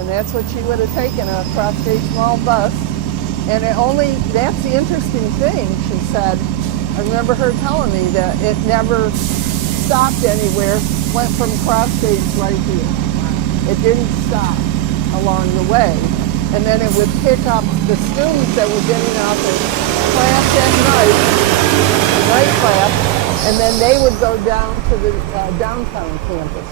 And that's what she would have taken, a Crossgate small bus. And that's the interesting thing, she said. I remember her telling me that it never stopped anywhere, went from Crossgate right here. It didn't stop along the way. And then it would pick up the students that were getting out of class at night class, and then they would go down to the downtown campus.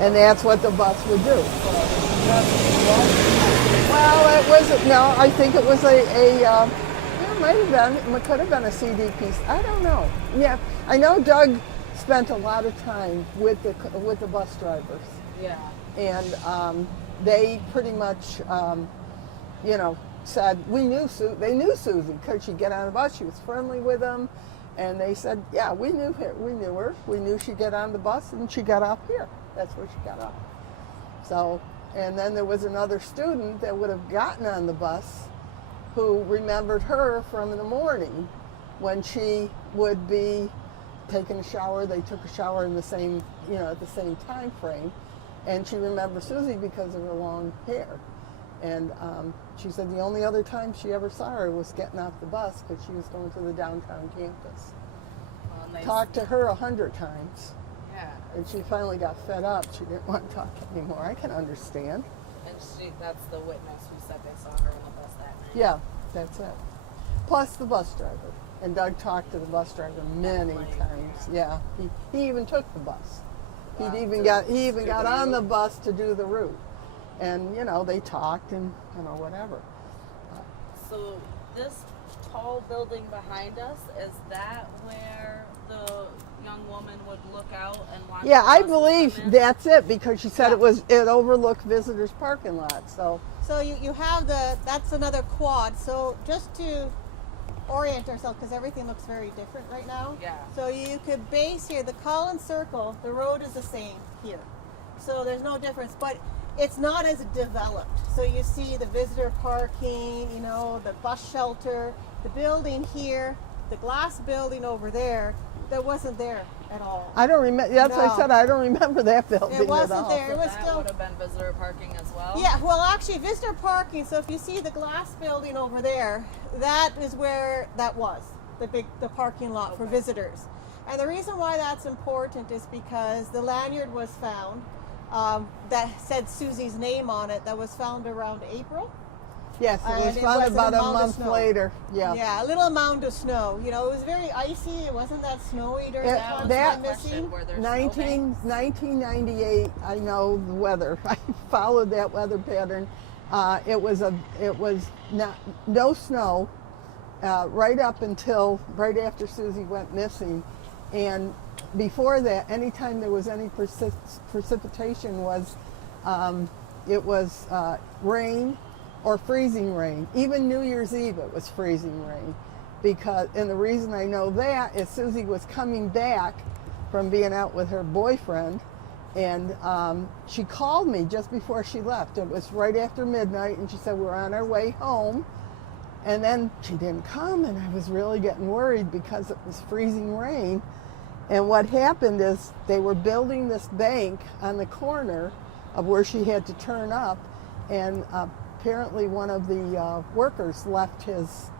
And that's what the bus would do. Well, it wasn't, no, I think it was it might have been, it could have been a CDP. I don't know. Yeah, I know Doug spent a lot of time with the bus drivers. Yeah. And they pretty much, said, they knew Susie because she'd get on the bus, she was friendly with them. And they said, yeah, we knew her. We knew she'd get on the bus and she got off here. That's where she got off. So, and then there was another student that would have gotten on the bus who remembered her from the morning when she would be taking a shower. They took a shower in the same, at the same time frame. And she remembered Susie because of her long hair. And she said the only other time she ever saw her was getting off the bus because she was going to the downtown campus. Well, talked to her 100 times. Yeah. And she finally got fed up. She didn't want to talk anymore. I can understand. And that's the witness who said they saw her on the bus that night. Yeah, that's it. Plus the bus driver. And Doug talked to the bus driver many times. Yeah, he even took the bus. He even got on the bus to do the route. And, they talked and, whatever. So this tall building behind us, is that where the young woman would look out and watch? Yeah, I believe that's it because she said it overlooked visitors' parking lot. So you have that's another quad. So just to orient ourselves, because everything looks very different right now. Yeah. So you could base here, the Collins Circle, the road is the same here. So there's no difference, but it's not as developed. So you see the visitor parking, the bus shelter, the building here, the glass building over there, that wasn't there at all. I don't remember. That's what I said. I don't remember that building It wasn't at all. there. It was that still would have been visitor parking as well. Yeah. Well, actually, visitor parking. So if you see the glass building over there, that is where that was the parking lot for visitors. And the reason why that's important is because the lanyard was found that said Susie's name on it. That was found around April. Yes, it was found about a month later. Yeah. Yeah, a little amount of snow. It was very icy. It wasn't that snowy during that time missing. 1998, I know the weather. I followed that weather pattern. It was no snow right up until right after Susie went missing. And before that, anytime there was any precipitation it was rain or freezing rain. Even New Year's Eve it was freezing rain. And the reason I know that is Susie was coming back from being out with her boyfriend, and she called me just before she left. It was right after midnight, and she said we're on our way home. And then she didn't come, and I was really getting worried because it was freezing rain. And what happened is they were building this bank on the corner of where she had to turn up, and apparently one of the workers left his,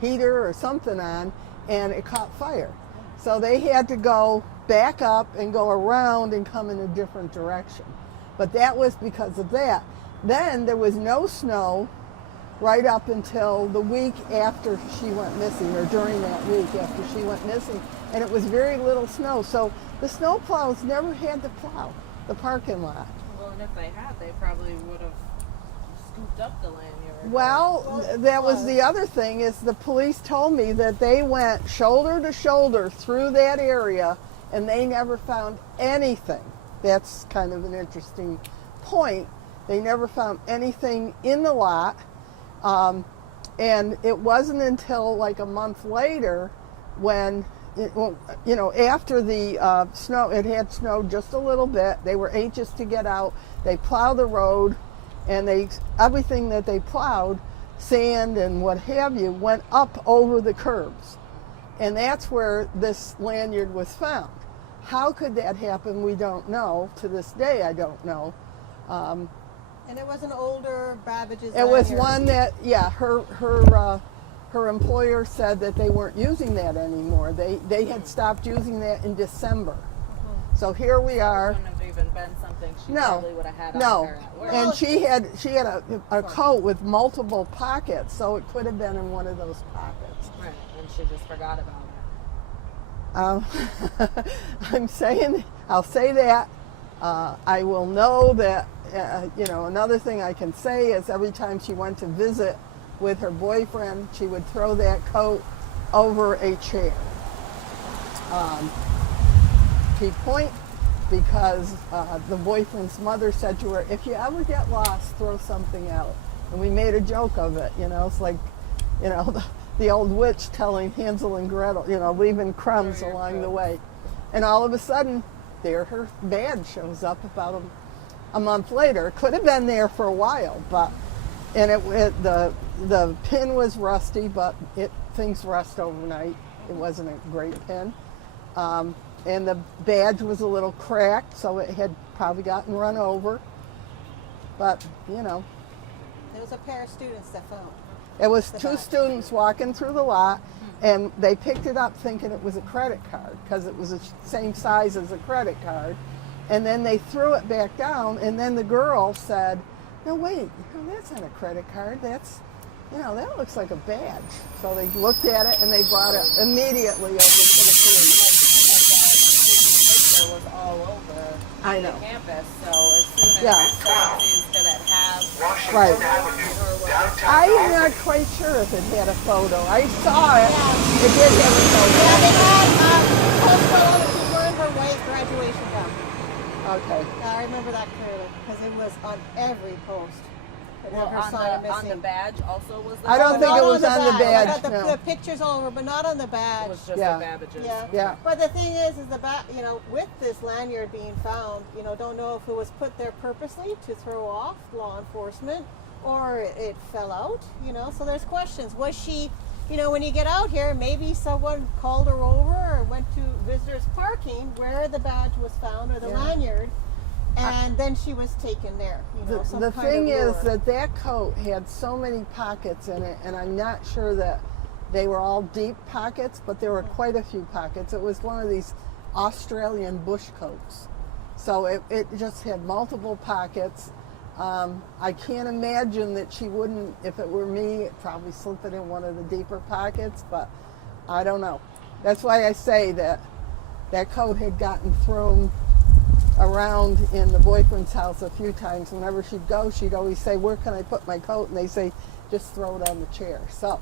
heater or something on, and it caught fire. So they had to go back up and go around and come in a different direction. But that was because of that. Then there was no snow right up until the week after she went missing, or during that week after she went missing, and it was very little snow. So the snow plows never had to plow the parking lot. Well, and if they had, they probably would have scooped up the lanyard. Well, that was the other thing, is the police told me that they went shoulder to shoulder through that area and they never found anything. That's kind of an interesting point. They never found anything in the lot. And it wasn't until like a month later when, after the snow, it had snowed just a little bit. They were anxious to get out. They plowed the road, and everything that they plowed, sand and what have you, went up over the curbs. And that's where this lanyard was found. How could that happen? We don't know. To this day, I don't know. And it was an older Babbage's It was lanyard. one that, yeah, her employer said that they weren't using that anymore. They had stopped using that in December. So here we are. Wouldn't have even been something she No, probably would have had on no, her at work. and she had a coat with multiple pockets, so it could have been in one of those pockets. Right, and she just forgot about it. I'm saying, I'll say that. I will know that, another thing I can say is every time she went to visit with her boyfriend, she would throw that coat over a chair. Key point, because the boyfriend's mother said to her, if you ever get lost, throw something out. And we made a joke of it, it's like, the old witch telling Hansel and Gretel, leaving crumbs along the way. And all of a sudden, there her badge shows up about a month later. It could have been there for a while, and the pin was rusty, but things rust overnight. It wasn't a great pin. And the badge was a little cracked, so it had probably gotten run over. But, There was a pair of students that found. it was The two badge. students walking through the lot, and they picked it up thinking it was a credit card because it was the same size as a credit card. And then they threw it back down, and then the girl said, no, wait, that's not a credit card. That's, that looks like a badge. So they looked at it, and they brought it immediately over to the police. It was all over I know. the campus, so as soon as Yeah. it started, did it have Right. or was it I'm not quite sure if it had a photo. I saw it. It did have a photo. Yeah, they had postpone if you wearing her white graduation gown. Okay. Yeah, I remember that clearly because it was on every post. That well, her sign on the missing. badge also was there? I don't But think not it was on the I badge, got the, no. the pictures all over, but not on the It badge. was just Yeah. the Babbages. Yeah. Yeah. But the thing is with this lanyard being found, don't know if it was put there purposely to throw off law enforcement or it fell out, so there's questions. Was she, when you get out here, maybe someone called her over or went to visitors parking where the badge was found or the Yeah. lanyard, and then she was taken there, some The kind thing of is lure. that coat had so many pockets in it, and I'm not sure that they were all deep pockets, but there were quite a few pockets. It was one of these Australian bush coats. So it just had multiple pockets. I can't imagine that she wouldn't, if it were me, probably slip it in one of the deeper pockets, but I don't know. That's why I say that coat had gotten thrown around in the boyfriend's house a few times. Whenever she'd go, she'd always say, where can I put my coat? And they say, just throw it on the chair. So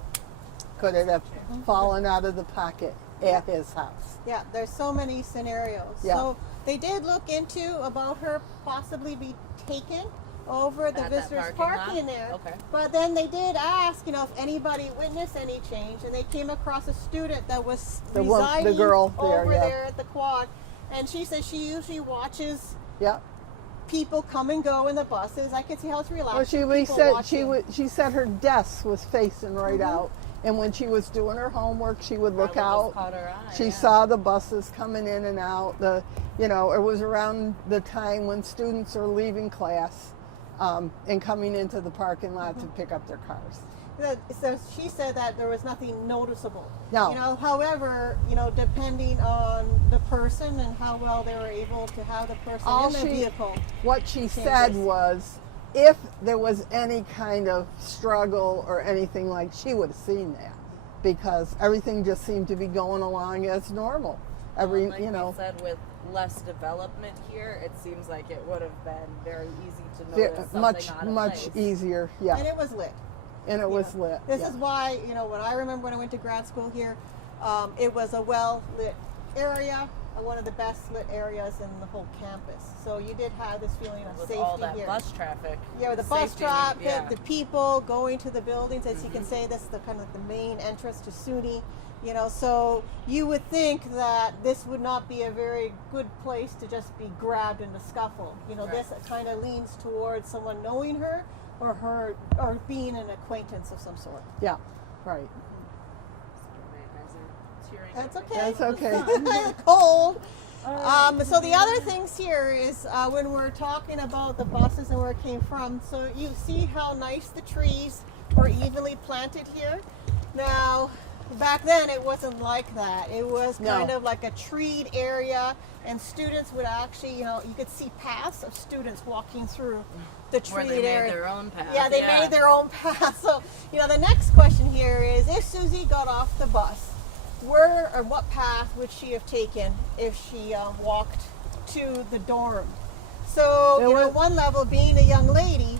could it have fallen out of the pocket at his house? Yeah, there's so many scenarios. Yeah. So they did look into about her possibly be taken over the At that visitors parking parking lot? there. Okay. But then they did ask, if anybody witnessed any change, and they came across a student that was The residing girl there, over yeah. there at the quad, and she says she usually watches Yeah. people come and go in the buses. I could see how it's relaxing. Well, people watching. she said her desk was facing right out, and when she was doing her homework, she would look Probably just out. caught her eye, She yeah. saw the buses coming in and out. It was around the time when students are leaving class and coming into the parking lot to pick up their cars. So she said that there was nothing noticeable. No. However, depending on the person and how well they were able to have the person in the vehicle. What she said was, if there was any kind of struggle or anything like, she would have seen that, because everything just seemed to be going along as normal. Like we said, with less development here, it seems like it would have been very easy to notice something out of place. easier. Yeah. And it was lit. And it was lit. This yeah. is why, when I remember when I went to grad school here, it was a well-lit area, one of the best lit areas in the whole campus. So you did have this feeling of With safety all that here. bus traffic. Yeah, with the bus safety, traffic, yeah. the people going to the buildings, as you can say, this is the kind of the main entrance to SUNY. So you would think that this would not be a very good place to just be grabbed in a scuffle. Right. This kind of leans towards someone knowing her or being an acquaintance of some sort. Yeah, right. My eyes are tearing That's up. okay. That's okay. Cold. So the other things here is when we're talking about the buses and where it came from, so you see how nice the trees were evenly planted here. Now, back then it wasn't like that. It was kind of like a treed area, and students would actually, you could see paths of students walking through the treed Where they area. made their own path. Yeah, they made their own path. So, the next question here is, if Susie got off the bus, where or what path would she have taken if she walked to the dorm? So, one level, being a young lady,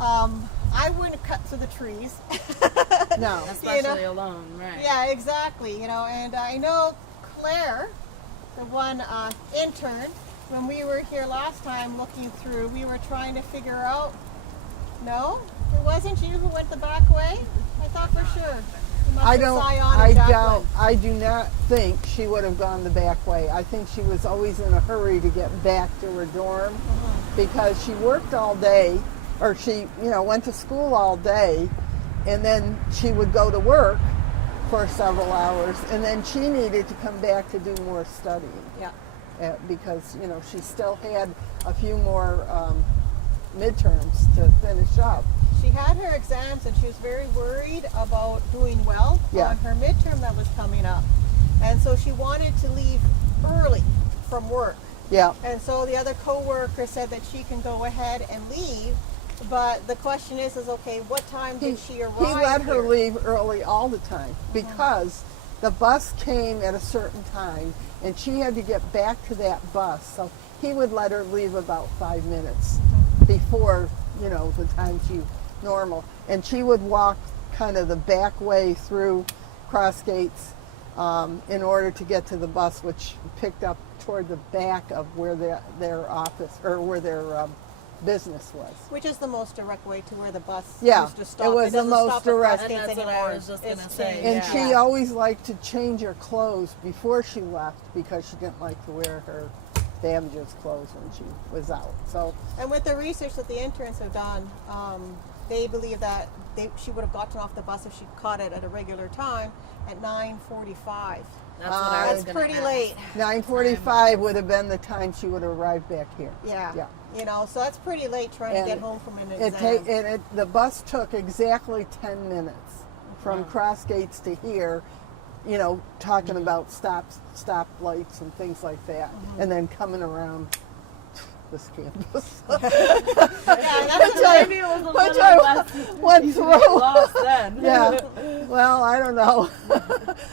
I wouldn't cut through the trees. No. Especially alone, right. Yeah, exactly. And I know Claire, the one intern, when we were here last time looking through, we were trying to figure out, no, it wasn't you who went the back way? I thought for sure. You must have I do not think she would have gone the back way. I think she was always in a hurry to get back to her dorm because she worked all day, or she, went to school all day, and then she would go to work for several hours, and then she needed to come back to do more studying. Yeah. Because, she still had a few more midterms to finish up. She had her exams, and she was very worried about doing well on her midterm that was coming up. And so she wanted to leave early from work. Yeah. And so the other coworker said that she can go ahead and leave. But the question is okay, what time did she arrive? He let her here? leave early all the time because the bus came at a certain time and she had to get back to that bus. So he would let her leave about 5 minutes before, the time she normal. And she would walk kind of the back way through Crossgates in order to get to the bus, which picked up toward the back of where their office or where their business was. Which is the most direct way to where the bus Yeah, used to stop. it was the doesn't most stop at direct. Crossgates And that's what anymore. I was just gonna It's say, changed. And yeah. she always liked to change her clothes before she left because she didn't like to wear her Babbage's clothes when she was out. So And with the research that the interns have done, they believe that she would have gotten off the bus if she caught it at a regular time at 9:45. That's what I was That's gonna pretty ask. late. 9:45 would have been the time she would have arrived back here. Yeah. Yeah. So that's pretty late trying And to get home from an exam. The bus took exactly 10 minutes from Crossgates to here, talking about stop lights and things like that, and then coming around this campus. that's Maybe it was a Which little I less went easy to through. get lost then. Yeah. Well, I don't know.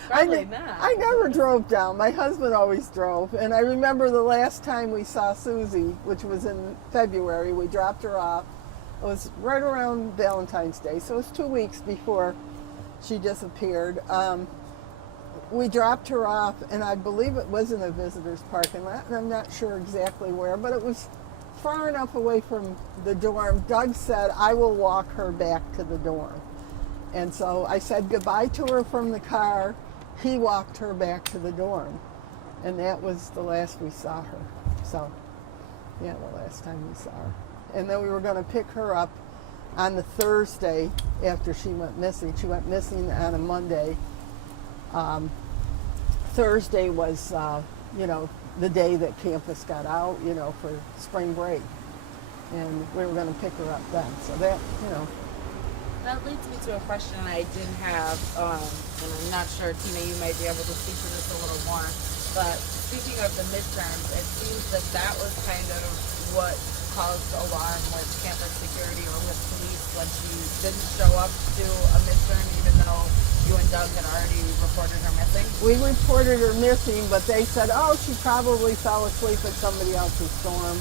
Probably not. I never drove down. My husband always drove. And I remember the last time we saw Susie, which was in February, we dropped her off. It was right around Valentine's Day, so it was 2 weeks before she disappeared. We dropped her off, and I believe it was in a visitor's parking lot, and I'm not sure exactly where, but it was far enough away from the dorm. Doug said, I will walk her back to the dorm. And so I said goodbye to her from the car. He walked her back to the dorm. And that was the last we saw her. So, yeah, the last time we saw her. And then we were going to pick her up on the Thursday after she went missing. She went missing on a Monday. Thursday was, the day that campus got out, for spring break. And we were going to pick her up then. So that, That leads me to a question I did have, and I'm not sure, Tina, you might be able to speak to this a little more, but speaking of the midterms, it seems that was kind of what caused alarm with campus security or with police when she didn't show up to a midterm, even though you and Doug had already reported her missing. we reported her missing, but they said, oh, she probably fell asleep at somebody else's dorm.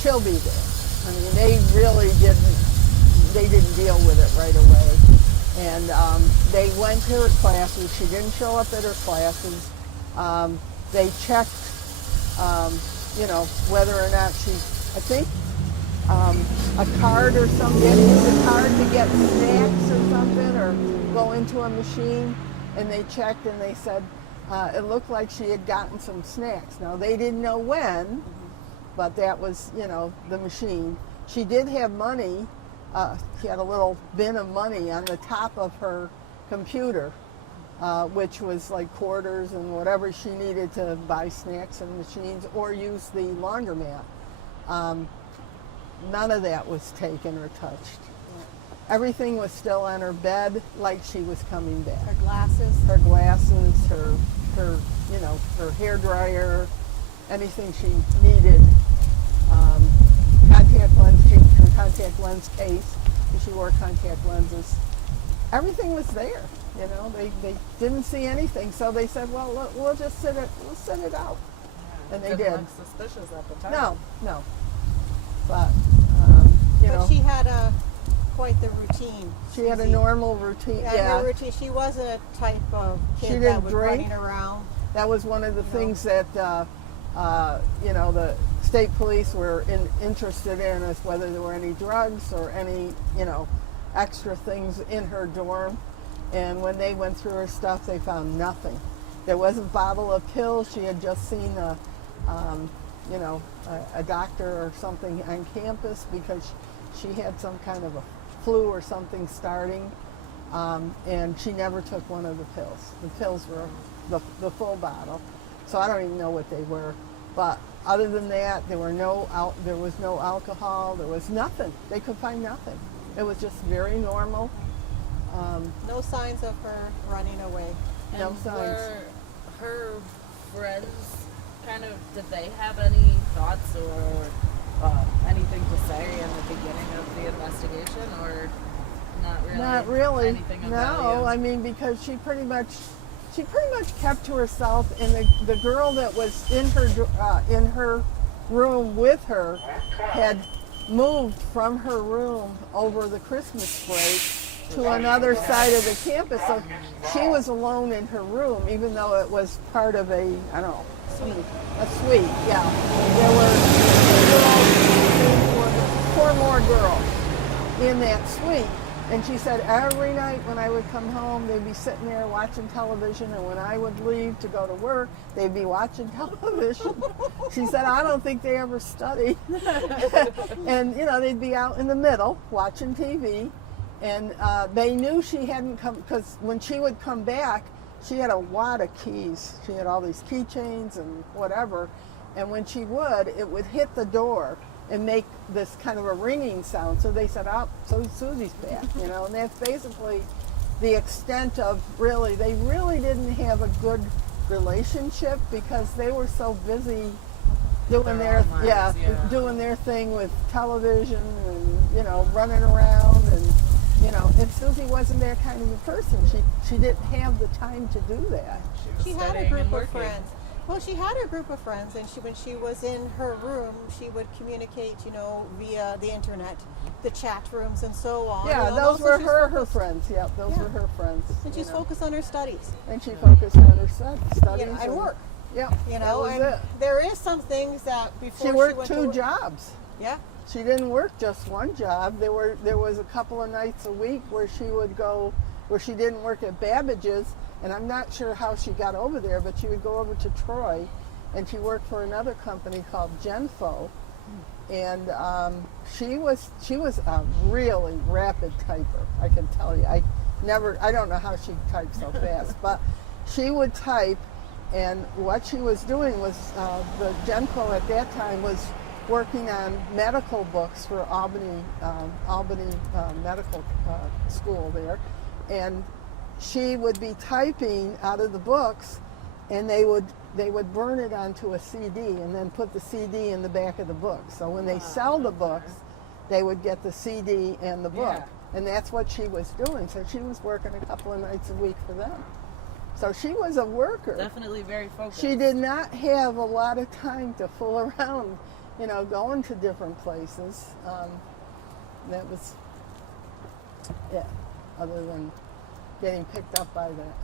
She'll be there. I mean, they really didn't deal with it right away. And they went to her classes. She didn't show up at her classes. They checked, whether or not I think a card or something, use a card to get snacks or something, or go into a machine, and they checked and they said it looked like she had gotten some snacks. Now, they didn't know when, but that was, the machine. She did have money. She had a little bin of money on the top of her computer, which was like quarters and whatever she needed to buy snacks and machines or use the laundromat. None of that was taken or touched. Everything was still on her bed like she was coming back. Her glasses. Her glasses, her her hair dryer, anything she needed. Contact lens, her contact lens case, and she wore contact lenses. Everything was there. They didn't see anything, so they said, well, we'll just sit it out. And they Didn't did. look suspicious at the time. No. But, But she had quite the routine. she had a Susie. normal routine. Her routine. She wasn't a type of She kid didn't that was drink. running around. That was one of the things that, the state police were interested in, is whether there were any drugs or any, extra things in her dorm. And when they went through her stuff, they found nothing. There was a bottle of pills. She had just seen a doctor or something on campus because she had some kind of a flu or something starting, and she never took one of the pills. The pills were the full bottle, so I don't even know what they were. But other than that, there was no alcohol. There was nothing. They could find nothing. It was just very normal. No signs of her running away. No And signs. were her friends did they have any thoughts or anything to say in the beginning of the investigation, or not really? Not really. Anything of No, value? I mean, because she pretty much kept to herself, and the girl that was in her room with her had moved from her room over the Christmas break to another side of the campus, so she was alone in her room, even though it was part of a suite. Yeah, there were four more girls in that suite. And she said every night when I would come home, they'd be sitting there watching television, and when I would leave to go to work, they'd be watching television. She said, I don't think they ever studied. And, they'd be out in the middle watching TV, and they knew she hadn't come, because when she would come back, she had a lot of keys. She had all these keychains and whatever, and when she would, it would hit the door and make this kind of a ringing sound. So they said, so Susie's back, and that's basically the extent of they really didn't have a good relationship because they were so busy doing their doing their thing with television and, running around and Susie wasn't that kind of a person. She didn't have the time to do that. She had a group of friends. Well, she had a group of friends, and when she was in her room, she would communicate, via the internet, the chat rooms, and so on. Yeah, those were her friends. Yeah, those were her friends. And she's focused on her studies. And she focused on her studies and work. Yeah, And it. there is some things that before She worked went 2 to jobs. Yeah. She didn't work just one job. There was a couple of nights a week where she would go, where she didn't work at Babbage's, and I'm not sure how she got over there, but she would go over to Troy, and she worked for another company called Genfo, and she was a really rapid typer. I can tell you. I don't know how she typed so fast, but she would type, and what she was doing was the Genfo at that time was working on medical books for Albany Medical School there, and she would be typing out of the books, and they would burn it onto a CD and then put the CD in the back of the book. So when they sell the books, they would get the CD and the book. And that's what she was doing. So she was working a couple of nights a week for them. So she was a worker. Definitely very focused. She did not have a lot of time to fool around, going to different places. That was, other than getting picked up by that.